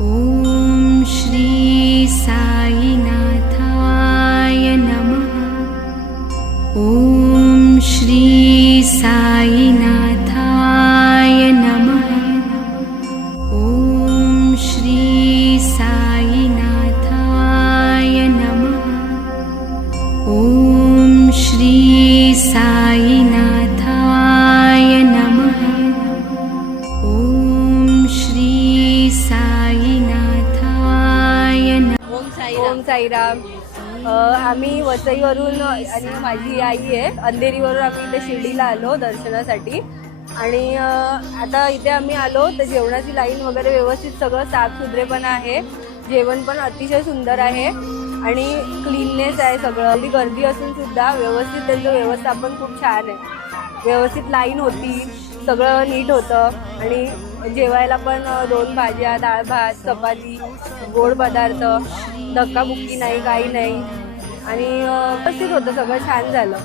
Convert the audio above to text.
ॐ श्री साईनाथाय नमः। ॐ श्री साईनाथाय नमः। ॐ श्री साईनाथाय नमः। ॐ श्री साईनाथाय नमः। ॐ श्री साईनाथाय नमः। ओम साईराम। आम्ही वसईवरून आणि माझी आई आहे अंधेरीवरून आम्ही इथे शिर्डीला आलो दर्शनासाठी आणि आता इथे आम्ही आलो तर जेवणाची लाईन वगैरे व्यवस्थित सगळं साफसुथरेपण आहे, जेवण पण अतिशय सुंदर आहे आणि क्लीननेस आहे सगळं। अगदी गर्दी असून सुद्धा व्यवस्थित त्यांचं व्यवस्थापन खूप छान आहे, व्यवस्थित लाईन होती, सगळं नीट होतं आणि जेवायला पण 2 भाज्या, डाळ भात, चपाती, गोड पदार्थ, धक्काबुक्की नाही, काही नाही आणि व्यवस्थित होतं, सगळं छान झालं।